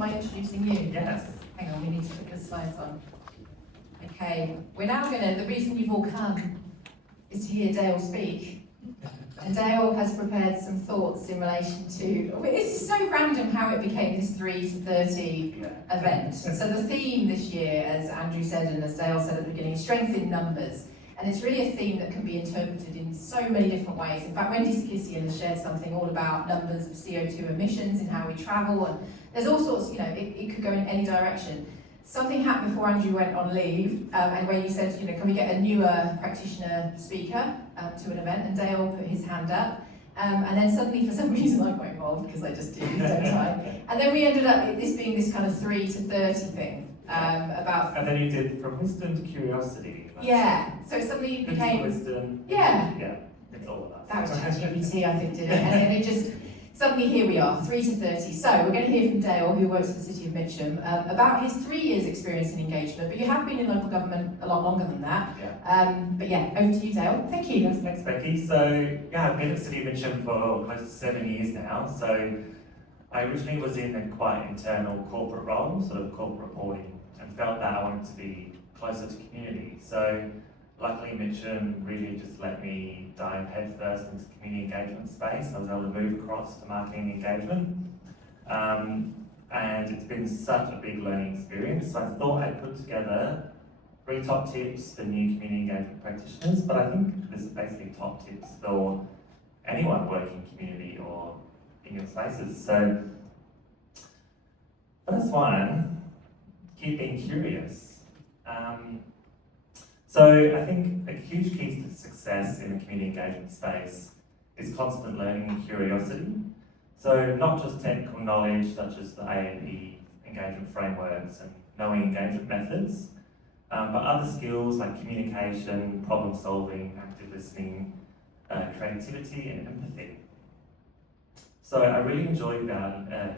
Am I introducing you? Yes. Hang on, we need to put the slides on. Okay, we're now the reason you've all come is to hear Dayle speak. And Dayle has prepared some thoughts in relation to, this is so random how it became this 3 to 30 event. So the theme this year, as Andrew said and as Dayle said at the beginning, is strength in numbers. And it's really a theme that can be interpreted in so many different ways. In fact, Wendy Sarkissian has shared something all about numbers of CO2 emissions and how we travel. And there's all sorts, it could go in any direction. Something happened before Andrew went on leave, and where you said, can we get a newer practitioner speaker to an event? And Dayle put his hand up. And then suddenly, for some reason, I got involved, because I just do, don't I? And then we ended up this being this kind of 3 to 30 thing. About. And then you did from wisdom to curiosity. Yeah, so suddenly it became. Wisdom. Yeah. Yeah, it's all of that. That was ChatGPT, I think, did it. And then it just. Suddenly here we are, 3 to 30. So we're going to hear from Dayle, who works for the City of Mitcham, about his 3 years experience in engagement, but you have been in local government a lot longer than that. Yeah. But yeah, over to you, Dayle. Thank you. Thanks, Becky. So yeah, I've been at the City of Mitcham for close to 7 years now. So I originally was in a quite internal corporate role, sort of corporate reporting, and felt that I wanted to be closer to community. So luckily, Mitcham really just let me dive headfirst into the community engagement space. I was able to move across to marketing engagement. And it's been such a big learning experience. So I thought I'd put together 3 top tips for new community engagement practitioners, but I think this is basically top tips for anyone working in community or in your spaces. So first one, keep being curious. So I think a huge key to success in the community engagement space is constant learning and curiosity. So not just technical knowledge such as the A&P engagement frameworks and knowing engagement methods, but other skills like communication, problem solving, active listening, creativity and empathy. So I really enjoyed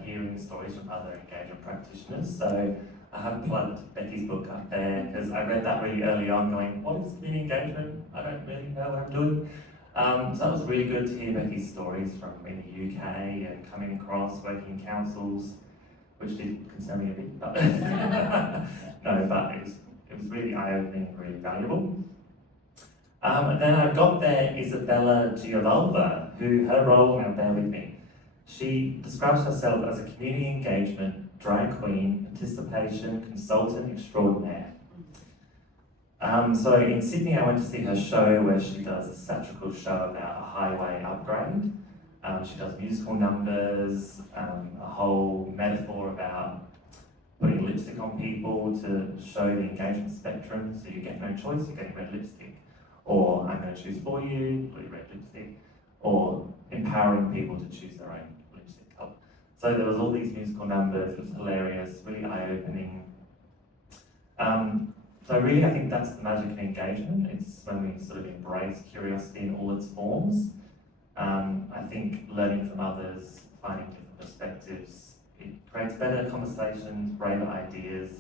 hearing stories from other engagement practitioners. So I have plugged Becky's book up there because I read that really early on going, what is community engagement? I don't really know what I'm doing. So that was really good to hear Becky's stories from in the UK and coming across working in councils, which did concern me a bit, but no, but it was really eye-opening and really valuable. And then I've got there Isabella Giavalva, who her role, now bear with me, she describes herself as a community engagement drag queen, participation consultant extraordinaire. So in Sydney, I went to see her show where she does a satirical show about a highway upgrade. She does musical numbers, a whole metaphor about putting lipstick on people to show the engagement spectrum. So you get no choice, you're getting red lipstick. Or I'm going to choose for you, blue red lipstick. Or empowering people to choose their own lipstick colour. So there was all these musical numbers, it was hilarious, really eye-opening. So really I think that's the magic of engagement. It's when we sort of embrace curiosity in all its forms. I think learning from others, finding different perspectives, it creates better conversations, braver ideas,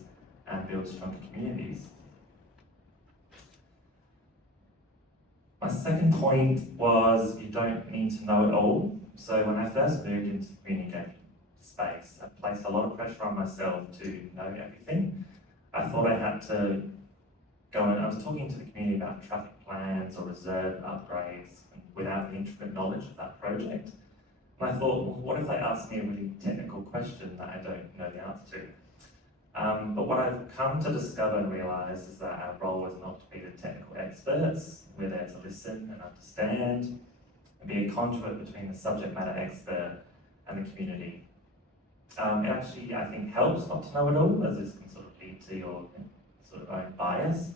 and builds stronger communities. My second point was you don't need to know it all. So when I first moved into the community engagement space, I placed a lot of pressure on myself to know everything. I thought I had to go and I was talking to the community about traffic plans or reserve upgrades without the intricate knowledge of that project. And I thought, well, what if they ask me a really technical question that I don't know the answer to? But what I've come to discover and realise is that our role is not to be the technical experts. We're there to listen and understand and be a conduit between the subject matter expert and the community. It actually, I think, helps not to know it all, as this can sort of lead to your sort of own bias.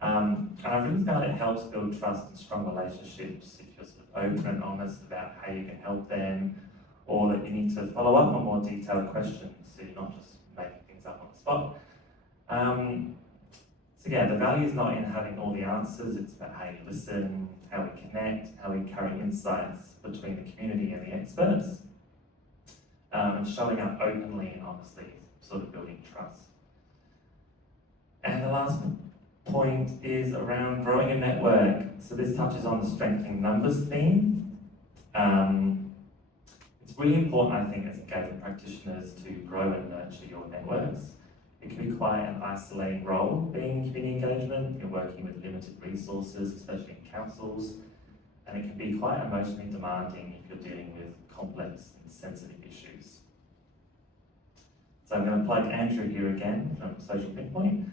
And I really found it helps build trust and strong relationships if you're sort of open and honest about how you can help them, or that you need to follow up on more detailed questions so you're not just making things up on the spot. So yeah, the value is not in having all the answers, it's about how you listen, how we connect, how we carry insights between the community and the experts, and showing up openly and honestly, sort of building trust. And the last point is around growing a network. So this touches on the strengthening numbers theme. It's It's really important, I think, as engagement practitioners to grow and nurture your networks. It can be quite an isolating role being in community engagement. You're working with limited resources, especially in councils, and it can be quite emotionally demanding if you're dealing with complex and sensitive issues. So I'm going to plug Andrew here again from Social Pinpoint.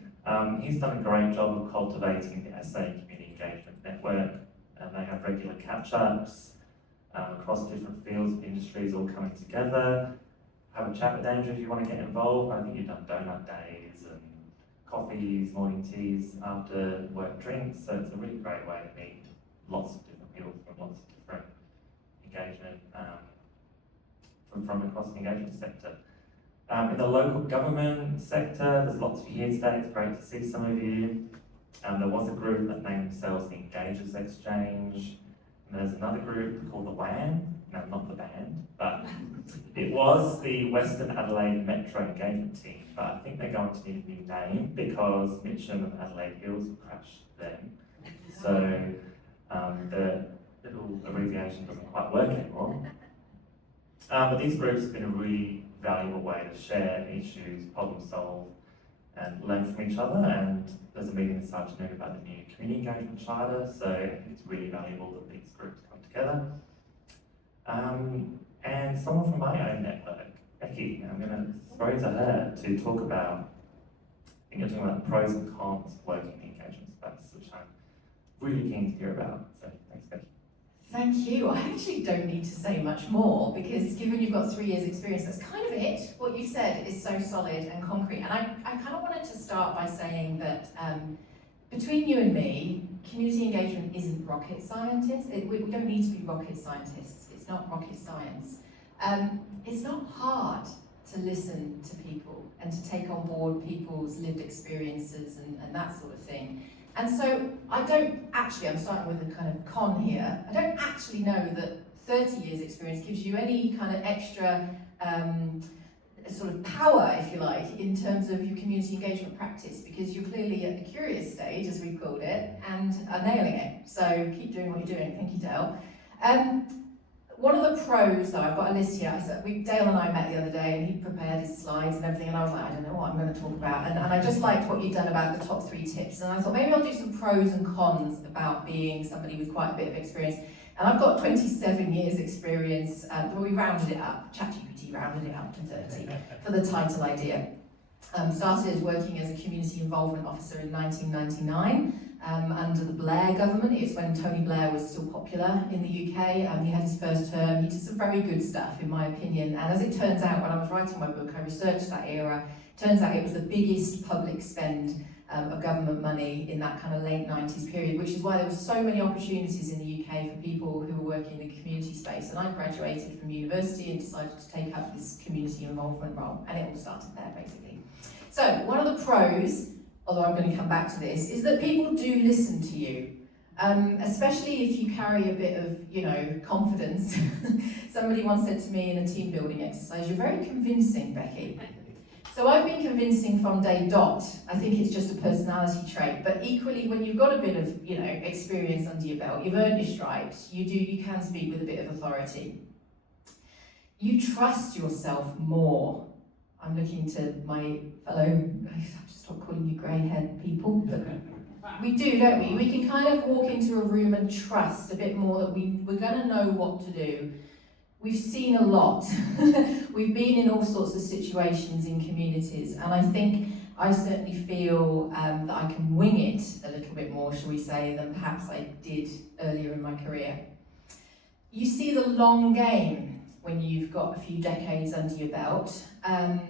He's done a great job of cultivating the SA Community Engagement Network, and they have regular catch-ups across different fields and industries all coming together. Have a chat with Andrew if you want to get involved. I think you've done donut days and coffees, morning teas, after work drinks, so it's a really great way to meet lots of different people from lots of different engagement from across the engagement sector. In the local government sector, there's lots of you here today. It's great to see some of you. There was a group that named themselves the Engagers Exchange. And there's another group called the WAN. No, not the band, but it was the Western Adelaide Metro Engagement Team. But I think they're going to need a new name because Mitcham and Adelaide Hills have crashed them. So the little abbreviation doesn't quite work anymore. But these groups have been a really valuable way to share issues, problem solve, and learn from each other. And there's a meeting this afternoon about the new community engagement charter, so it's really valuable that these groups come together. And someone from my own network, Becky, I'm going to throw to her to talk about, I think you're talking about the pros and cons of working in the engagement space, which I'm really keen to hear about. So thanks, Becky. Thank you. I actually don't need to say much more because given you've got 3 years experience, that's kind of it. What you said is so solid and concrete. And I kind of wanted to start by saying that between you and me, community engagement isn't rocket scientists. We don't need to be rocket scientists. It's not rocket science. It's not hard to listen to people and to take on board people's lived experiences and that sort of thing. And so I don't actually, I'm starting with a kind of con here, I don't actually know that 30 years experience gives you any kind of extra sort of power, if you like, in terms of your community engagement practice, because you're clearly at the curious stage, as we called it, and are nailing it. So keep doing what you're doing. Thank you, Dayle. One of the pros, though, I've got a list here. Dayle and I met the other day, and he prepared his slides and everything, and I was like, I don't know what I'm going to talk about. And I just liked what you'd done about the top 3 tips. And I thought maybe I'll do some pros and cons about being somebody with quite a bit of experience. And I've got 27 years experience, but we rounded it up. ChatGPT rounded it up to 30 for the title idea. Started working as a community involvement officer in 1999. Under the Blair government. It's when Tony Blair was still popular in the UK. He had his first term. He did some very good stuff, in my opinion. And as it turns out, when I was writing my book, I researched that era. Turns out it was the biggest public spend of government money in that kind of late 90s period, which is why there were so many opportunities in the UK for people who were working in the community space. And I graduated from university and decided to take up this community involvement role. And it all started there, basically. So one of the pros, although I'm going to come back to this, is that people do listen to you, especially if you carry a bit of, confidence. Somebody once said to me in a team building exercise, "You're very convincing, Becky." So I've been convincing from day dot. I think it's just a personality trait, but equally when you've got a bit of, experience under your belt, you've earned your stripes, you can speak with a bit of authority. You trust yourself more. I'm looking to my fellow, I just stop calling you grey-haired people, but we do, don't we? We can kind of walk into a room and trust a bit more that we're going to know what to do. We've seen a lot. We've been in all sorts of situations in communities, and I think I certainly feel that I can wing it a little bit more, shall we say, than perhaps I did earlier in my career. You see the long game when you've got a few decades under your belt.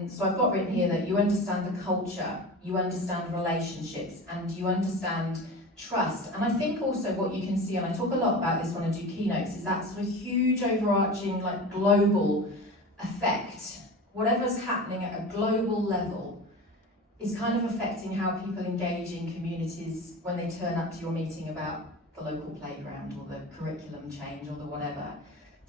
So I've got written here that you understand the culture, you understand relationships, and you understand trust. And I think also what you can see, and I talk a lot about this when I do keynotes, is that sort of huge overarching global effect. Whatever's happening at a global level is kind of affecting how people engage in communities when they turn up to your meeting about the local playground or the curriculum change or the whatever.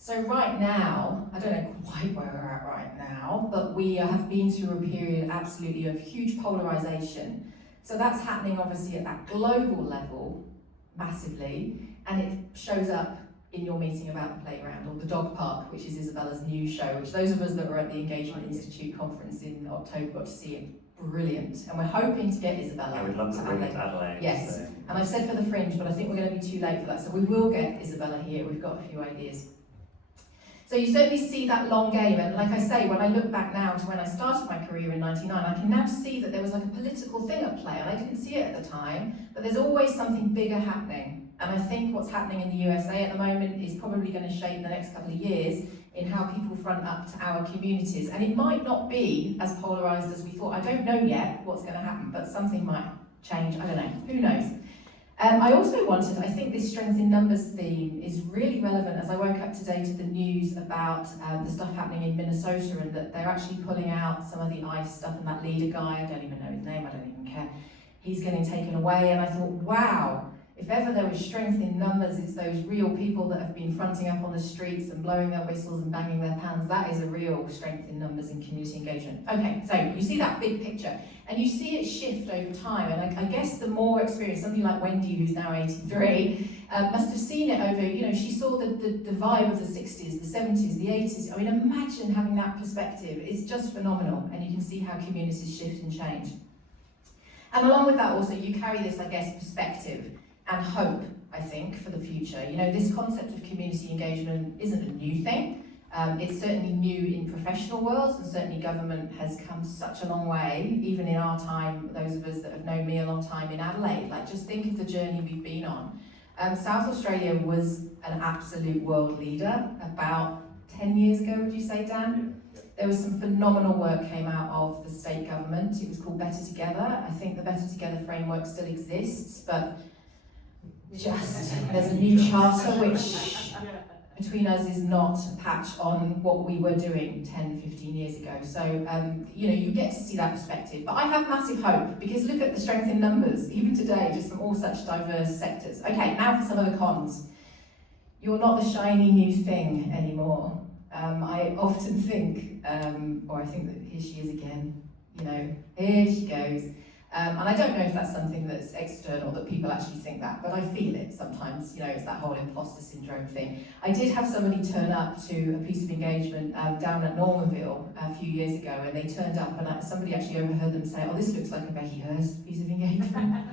So right now, I don't know quite where we're at right now, but we have been through a period absolutely of huge polarisation. So that's happening obviously at that global level, massively, and it shows up in your meeting about the playground, or the dog park, which is Isabella's new show, which those of us that were at the Engagement Institute conference in October got to see it. Brilliant. And we're hoping to get Isabella. I would love to bring it to Adelaide. Yes, so. and I've said for the Fringe, but I think we're going to be too late for that. So we will get Isabella here. We've got a few ideas. So you certainly see that long game, and like I say, when I look back now to when I started my career in '99, I can now see that there was like a political thing at play, and I didn't see it at the time, but there's always something bigger happening. And I think what's happening in the USA at the moment is probably going to shape the next couple of years in how people front up to our communities. And it might not be as polarised as we thought. I don't know yet what's going to happen, but something might change. I don't know. Who knows? I also wanted, I think this strength in numbers theme is really relevant as I woke up today to the news about the stuff happening in Minnesota, and that they're actually pulling out some of the ICE stuff, and that leader guy, I don't even know his name, I don't even care, he's getting taken away. And I thought, wow, if ever there was strength in numbers, it's those real people that have been fronting up on the streets and blowing their whistles and banging their pans. That is a real strength in numbers in community engagement. Okay, so you see that big picture, and you see it shift over time. And I guess the more experience, somebody like Wendy, who's now 83, must have seen it over, you know, she saw the vibe of the 60s, the 70s, the 80s. I mean, imagine having that perspective. It's just phenomenal, and you can see how communities shift and change. And along with that also, you carry this, I guess, perspective and hope, I think, for the future. You know, this concept of community engagement isn't a new thing. It's certainly new in professional worlds, and certainly government has come such a long way, even in our time, those of us that have known me a long time in Adelaide. Like, just think of the journey we've been on. South Australia was an absolute world leader about 10 years ago, would you say, Dan? There was some phenomenal work came out of the state government. It was called Better Together. I think the Better Together framework still exists, but there's a new charter which between us is not a patch on what we were doing 10, 15 years ago. So, you know, you get to see that perspective. But I have massive hope, because look at the strength in numbers, even today, just from all such diverse sectors. Okay, now for some of the cons. You're not the shiny new thing anymore. I often think, or I think that here she is again, you know, here she goes. And I don't know if that's something that's external, that people actually think that, but I feel it sometimes, you know, it's that whole imposter syndrome thing. I did have somebody turn up to a piece of engagement down at Normanville a few years ago, and they turned up and somebody actually overheard them say, oh, this looks like a Becky Hirst piece of engagement.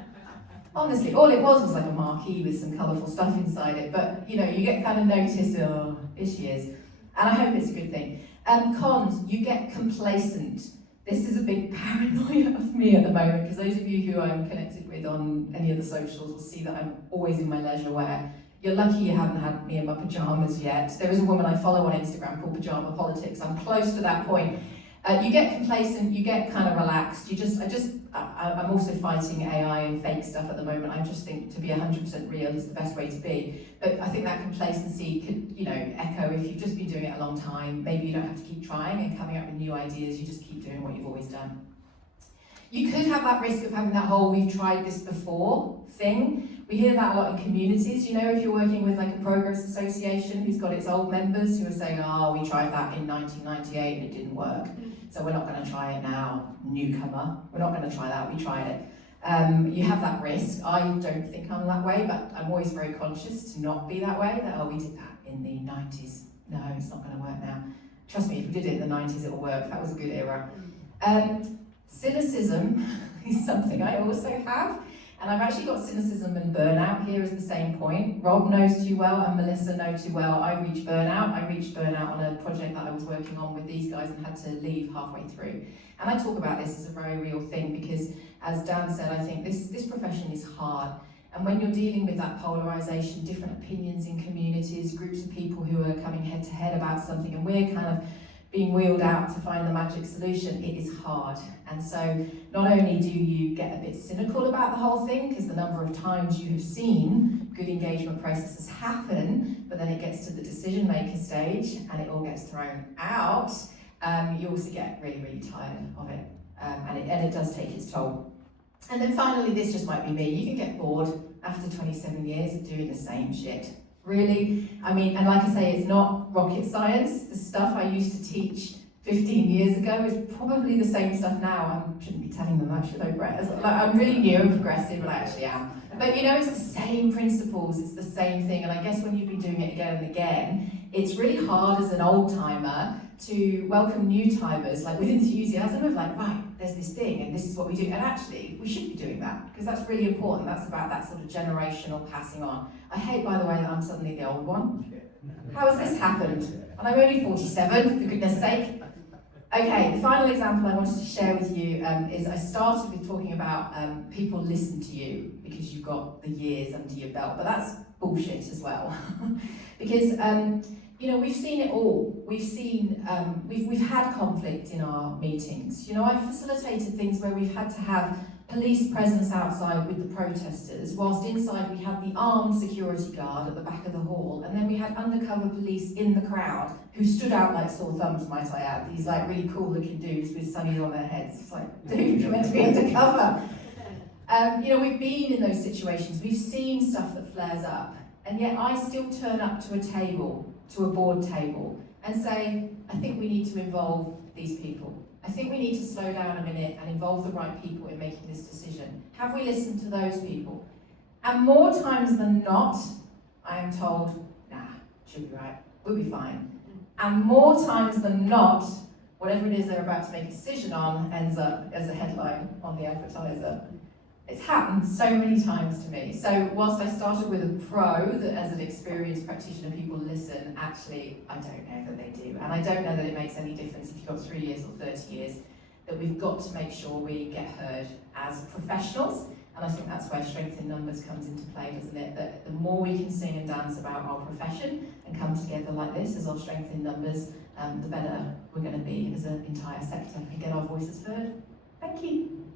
Honestly, all it was like a marquee with some colourful stuff inside it, but, you know, you get kind of noticed, oh, here she is. And I hope it's a good thing. Cons, you get complacent. This is a big paranoia of me at the moment, because those of you who I'm connected with on any of the socials will see that I'm always in my leisure wear. You're lucky you haven't had me in my pyjamas yet. There is a woman I follow on Instagram called Pyjama Politics. I'm close to that point. You get complacent, you get kind of relaxed. I'm also fighting AI and fake stuff at the moment. I just think to be 100% real is the best way to be. But I think that complacency could, you know, echo if you've just been doing it a long time. Maybe you don't have to keep trying and coming up with new ideas. You just keep doing what you've always done. You could have that risk of having that whole "we've tried this before" thing. We hear that a lot in communities. You know, if you're working with like a progress association who's got its old members who are saying, oh, we tried that in 1998 and it didn't work, so we're not going to try it now, newcomer. We're not going to try that, we tried it. You have that risk. I don't think I'm that way, but I'm always very conscious to not be that way, that, oh, we did that in the 90s. No, it's not going to work now. Trust me, if we did it in the 90s, it'll work. That was a good era. Cynicism is something I also have. And I've actually got cynicism and burnout here as the same point. Rob knows too well and Melissa know too well. I reached burnout. I reached burnout on a project that I was working on with these guys and had to leave halfway through. And I talk about this as a very real thing because, as Dan said, I think this profession is hard. And when you're dealing with that polarisation, different opinions in communities, groups of people who are coming head to head about something, and we're kind of being wheeled out to find the magic solution, it is hard. And so not only do you get a bit cynical about the whole thing, because the number of times you have seen good engagement processes happen, but then it gets to the decision maker stage and it all gets thrown out, you also get really, really tired of it. And it does take its toll. And then finally, this just might be me, you can get bored after 27 years of doing the same shit. Really, I mean, and like I say, it's not rocket science. The stuff I used to teach 15 years ago is probably the same stuff now. I shouldn't be telling them that, should I, Brett? Like, I'm really new and progressive, but I actually am. But you know, it's the same principles, it's the same thing, and I guess when you've been doing it again and again, it's really hard as an old timer to welcome new timers, like with enthusiasm of like, right, there's this thing and this is what we do, and actually we should be doing that, because that's really important. That's about that sort of generational passing on. I hate, by the way, that I'm suddenly the old one. How has this happened? And I'm only 47, for goodness sake. Okay, the final example I wanted to share with you is I started with talking about people listen to you because you've got the years under your belt, but that's bullshit as well. Because you know, we've seen it all. We've seen, we've had conflict in our meetings. You know, I've facilitated things where we've had to have police presence outside with the protesters, whilst inside we had the armed security guard at the back of the hall, and then we had undercover police in the crowd who stood out like sore thumbs, might I add. These like really cool looking dudes with sunnies on their heads. It's like, dude, you're meant to be undercover. You know, we've been in those situations. We've seen stuff that flares up, and yet I still turn up to a table, to a board table, and say, I think we need to involve these people. I think we need to slow down a minute and involve the right people in making this decision. Have we listened to those people? And more times than not, I am told, nah, should be right, we'll be fine. And more times than not, whatever it is they're about to make a decision on ends up as a headline on the advertiser. It's happened so many times to me. So whilst I started with a pro, that as an experienced practitioner people listen, actually I don't know that they do. And I don't know that it makes any difference if you've got 3 years or 30 years, that we've got to make sure we get heard as professionals. And I think that's where strength in numbers comes into play, doesn't it? That the more we can sing and dance about our profession and come together like this as our strength in numbers, the better we're going to be as an entire sector and get our voices heard. Thank you.